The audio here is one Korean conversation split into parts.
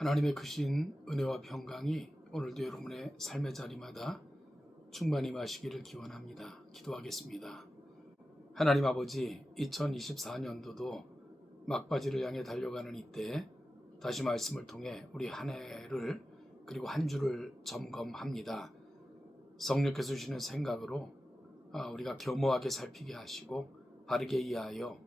하나님의 크신 은혜와 평강이 오늘도 여러분의 삶의 자리마다 충만히 임하시기를 기원합니다. 기도하겠습니다. 하나님 아버지, 2024년도도 막바지를 향해 달려가는 이때 다시 말씀을 통해 우리 한 해를 그리고 한 주를 점검합니다. 성령께서 주시는 생각으로 우리가 겸허하게 살피게 하시고 바르게 이해하여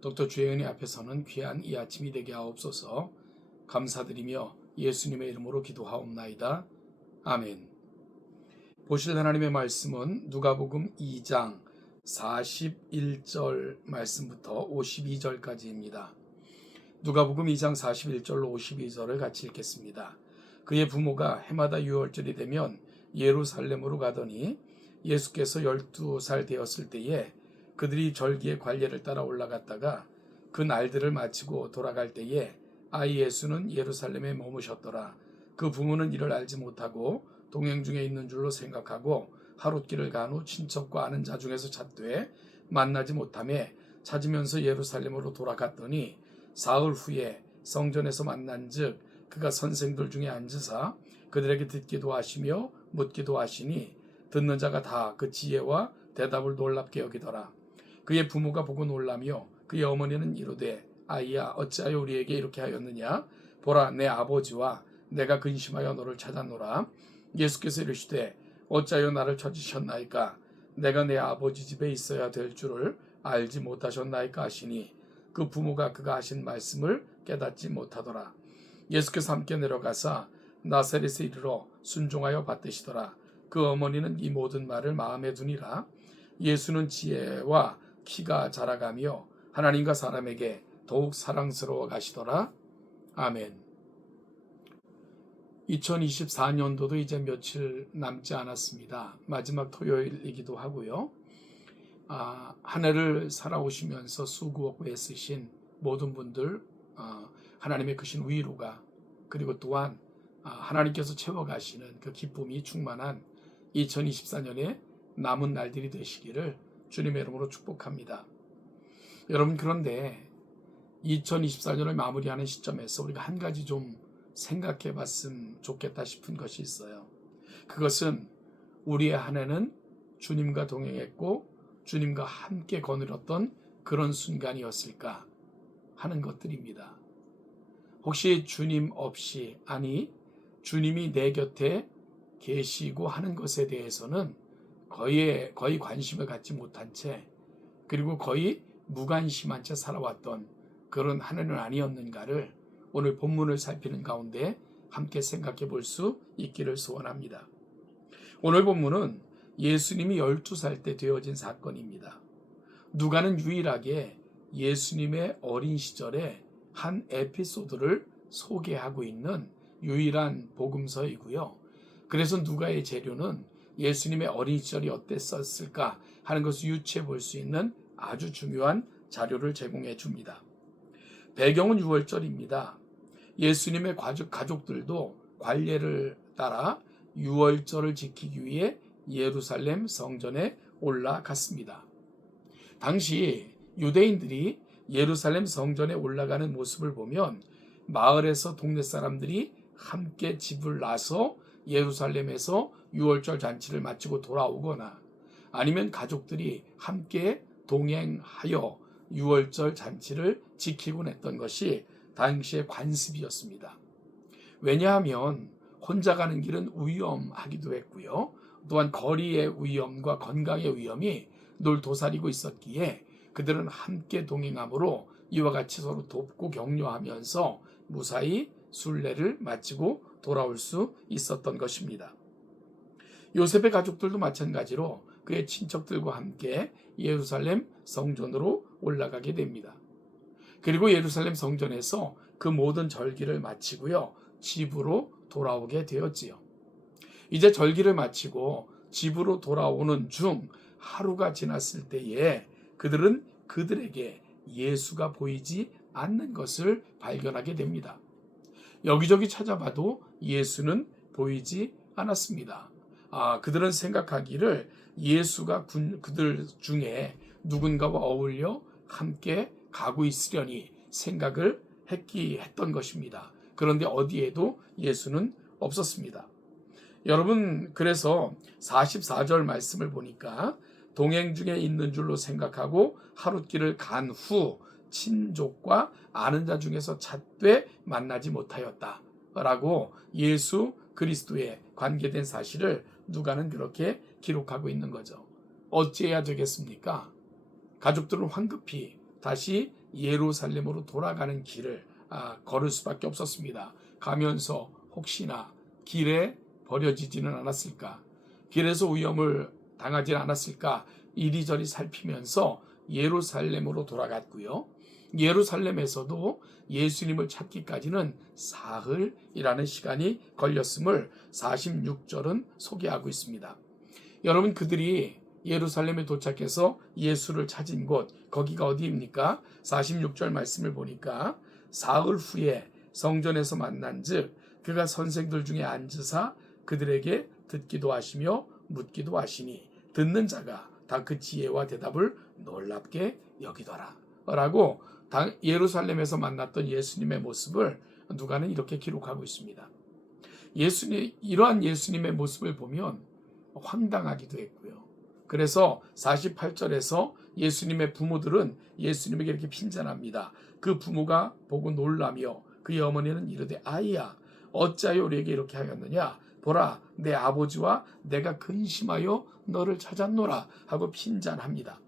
독도 주의 은혜 앞에서는 귀한 이 아침이 되게 하옵소서. 감사드리며 예수님의 이름으로 기도하옵나이다. 아멘. 보실 하나님의 말씀은 누가복음 2장 41절 말씀부터 52절까지입니다. 누가복음 2장 41절로 52절을 같이 읽겠습니다. 그의 부모가 해마다 유월절이 되면 예루살렘으로 가더니 예수께서 12살 되었을 때에 그들이 절기의 관례를 따라 올라갔다가 그 날들을 마치고 돌아갈 때에 아이 예수는 예루살렘에 머무셨더라. 그 부모는 이를 알지 못하고 동행 중에 있는 줄로 생각하고 하룻길을 간 후 친척과 아는 자 중에서 찾되 만나지 못하매 찾으면서 예루살렘으로 돌아갔더니 사흘 후에 성전에서 만난즉 그가 선생들 중에 앉으사 그들에게 듣기도 하시며 묻기도 하시니 듣는 자가 다 그 지혜와 대답을 놀랍게 여기더라. 그의 부모가 보고 놀라며 그의 어머니는 이르되 아이야 어찌하여 우리에게 이렇게 하였느냐? 보라 내 아버지와 내가 근심하여 너를 찾았노라. 예수께서 이르시되 어찌하여 나를 찾으셨나이까? 내가 내 아버지 집에 있어야 될 줄을 알지 못하셨나이까 하시니 그 부모가 그가 하신 말씀을 깨닫지 못하더라. 예수께서 함께 내려가사 나사렛에 이르러 순종하여 받드시더라. 그 어머니는 이 모든 말을 마음에 두니라. 예수는 지혜와 키가 자라가며 하나님과 사람에게 더욱 사랑스러워 가시더라. 아멘. 2024년도도 이제 며칠 남지 않았습니다. 마지막 토요일이기도 하고요. 한 해를 살아오시면서 수고하고 애쓰신 모든 분들 하나님의 크신 위로가 그리고 또한 하나님께서 채워가시는 그 기쁨이 충만한 2024년의 남은 날들이 되시기를 주님의 이름으로 축복합니다. 여러분, 그런데 2024년을 마무리하는 시점에서 우리가 한 가지 좀 생각해 봤으면 좋겠다 싶은 것이 있어요. 그것은 우리의 한 해는 주님과 동행했고 주님과 함께 거닐었던 그런 순간이었을까 하는 것들입니다. 혹시 주님 없이, 주님이 내 곁에 계시고 하는 것에 대해서는 거의 관심을 갖지 못한 채, 그리고 거의 무관심한 채 살아왔던 그런 한 해는 아니었는가를 오늘 본문을 살피는 가운데 함께 생각해 볼 수 있기를 소원합니다. 오늘 본문은 예수님이 12살 때 되어진 사건입니다. 누가는 유일하게 예수님의 어린 시절의 한 에피소드를 소개하고 있는 유일한 복음서이고요. 그래서 누가의 재료는 예수님의 어린 시절이 어땠었을까 하는 것을 유추해 볼 수 있는 아주 중요한 자료를 제공해 줍니다. 배경은 유월절입니다. 예수님의 가족들도 관례를 따라 유월절을 지키기 위해 예루살렘 성전에 올라갔습니다. 당시 유대인들이 예루살렘 성전에 올라가는 모습을 보면 마을에서 동네 사람들이 함께 집을 나서 예루살렘에서 유월절 잔치를 마치고 돌아오거나 아니면 가족들이 함께 동행하여 유월절 잔치를 지키곤 했던 것이 당시의 관습이었습니다. 왜냐하면 혼자 가는 길은 위험하기도 했고요. 또한 거리의 위험과 건강의 위험이 늘 도사리고 있었기에 그들은 함께 동행함으로 이와 같이 서로 돕고 격려하면서 무사히 순례를 마치고 돌아올 수 있었던 것입니다. 요셉의 가족들도 마찬가지로 그의 친척들과 함께 예루살렘 성전으로 올라가게 됩니다. 그리고 예루살렘 성전에서 그 모든 절기를 마치고요, 집으로 돌아오게 되었지요. 이제 절기를 마치고 집으로 돌아오는 중 하루가 지났을 때에 그들은 그들에게 예수가 보이지 않는 것을 발견하게 됩니다. 여기저기 찾아봐도 예수는 보이지 않았습니다. 그들은 생각하기를 예수가 그들 중에 누군가와 어울려 함께 가고 있으려니 생각을 했던 것입니다. 그런데 어디에도 예수는 없었습니다. 여러분, 그래서 44절 말씀을 보니까 동행 중에 있는 줄로 생각하고 하룻길을 간 후 친족과 아는 자 중에서 잣되 만나지 못하였다 라고 예수 그리스도에 관계된 사실을 누가는 그렇게 기록하고 있는 거죠. 어찌해야 되겠습니까? 가족들은 황급히 다시 예루살렘으로 돌아가는 길을 걸을 수밖에 없었습니다. 가면서 혹시나 길에 버려지지는 않았을까, 길에서 위험을 당하지 않았을까 이리저리 살피면서 예루살렘으로 돌아갔고요. 예루살렘에서도 예수님을 찾기까지는 사흘이라는 시간이 걸렸음을 46절은 소개하고 있습니다. 여러분, 그들이 예루살렘에 도착해서 예수를 찾은 곳, 거기가 어디입니까? 46절 말씀을 보니까 사흘 후에 성전에서 만난즉 그가 선생들 중에 앉으사 그들에게 듣기도 하시며 묻기도 하시니 듣는 자가 다 그 지혜와 대답을 놀랍게 여기더라 라고 예루살렘에서 만났던 예수님의 모습을 누가는 이렇게 기록하고 있습니다. 이러한 예수님의 모습을 보면 황당하기도 했고요. 그래서 48절에서 예수님의 부모들은 예수님에게 이렇게 핀잔합니다. 그 부모가 보고 놀라며 그의 어머니는 이르되 아이야 어찌하여 우리에게 이렇게 하였느냐, 보라 내 아버지와 내가 근심하여 너를 찾았노라 하고 핀잔합니다.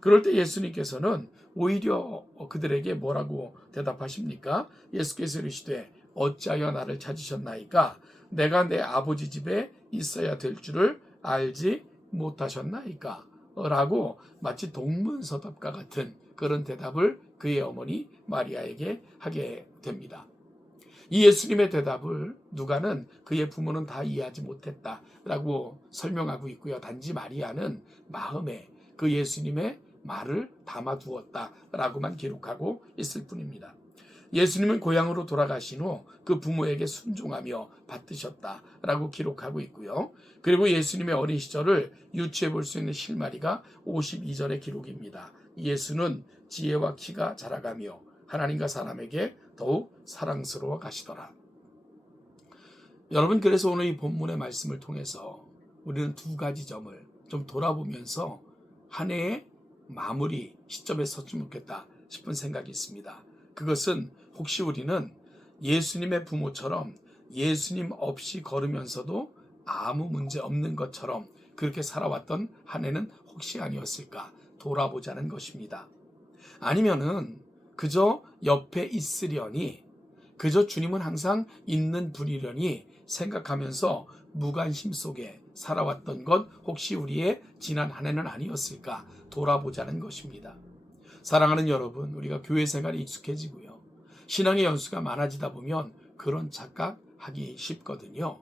그럴 때 예수님께서는 오히려 그들에게 뭐라고 대답하십니까? 예수께서 이르시되 어찌하여 나를 찾으셨나이까, 내가 내 아버지 집에 있어야 될 줄을 알지 못하셨나이까 라고 마치 동문서답과 같은 그런 대답을 그의 어머니 마리아에게 하게 됩니다. 이 예수님의 대답을 누가는 그의 부모는 다 이해하지 못했다라고 설명하고 있고요. 단지 마리아는 마음에 그 예수님의 말을 담아두었다라고만 기록하고 있을 뿐입니다. 예수님은 고향으로 돌아가신 후 그 부모에게 순종하며 받드셨다라고 기록하고 있고요. 그리고 예수님의 어린 시절을 유추해 볼 수 있는 실마리가 52절의 기록입니다. 예수는 지혜와 키가 자라가며 하나님과 사람에게 더욱 사랑스러워 가시더라. 여러분, 그래서 오늘 이 본문의 말씀을 통해서 우리는 두 가지 점을 좀 돌아보면서 한 해의 마무리 시점에 섰으면 좋겠다 싶은 생각이 있습니다. 그것은 혹시 우리는 예수님의 부모처럼 예수님 없이 걸으면서도 아무 문제 없는 것처럼 그렇게 살아왔던 한 해는 혹시 아니었을까 돌아보자는 것입니다. 아니면은 그저 옆에 있으려니, 그저 주님은 항상 있는 분이려니 생각하면서 무관심 속에 살아왔던 것 혹시 우리의 지난 한 해는 아니었을까 돌아보자는 것입니다. 사랑하는 여러분, 우리가 교회 생활이 익숙해지고요. 신앙의 연수가 많아지다 보면 그런 착각하기 쉽거든요.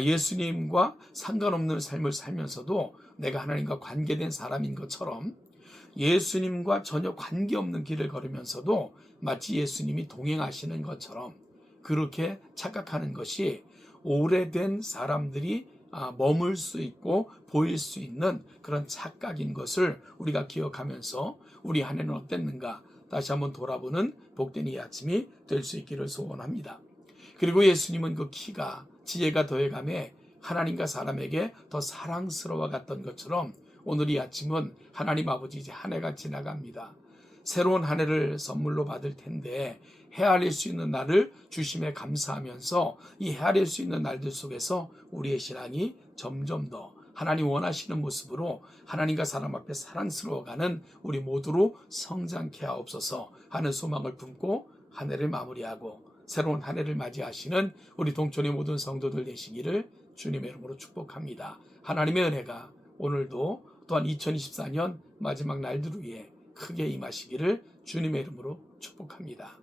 예수님과 상관없는 삶을 살면서도 내가 하나님과 관계된 사람인 것처럼, 예수님과 전혀 관계없는 길을 걸으면서도 마치 예수님이 동행하시는 것처럼 그렇게 착각하는 것이 오래된 사람들이 머물 수 있고 보일 수 있는 그런 착각인 것을 우리가 기억하면서 우리 한 해는 어땠는가 다시 한번 돌아보는 복된 이 아침이 될 수 있기를 소원합니다. 그리고 예수님은 그 키가 지혜가 더해가며 하나님과 사람에게 더 사랑스러워 갔던 것처럼 오늘 이 아침은 하나님 아버지 이제 한 해가 지나갑니다. 새로운 한 해를 선물로 받을 텐데 헤아릴 수 있는 날을 주심에 감사하면서 이 헤아릴 수 있는 날들 속에서 우리의 신앙이 점점 더 하나님 원하시는 모습으로 하나님과 사람 앞에 사랑스러워가는 우리 모두로 성장케 하옵소서 하는 소망을 품고 한 해를 마무리하고 새로운 한 해를 맞이하시는 우리 동촌의 모든 성도들 되시기를 주님의 이름으로 축복합니다. 하나님의 은혜가 오늘도 또한 2024년 마지막 날들 위해 크게 임하시기를 주님의 이름으로 축복합니다.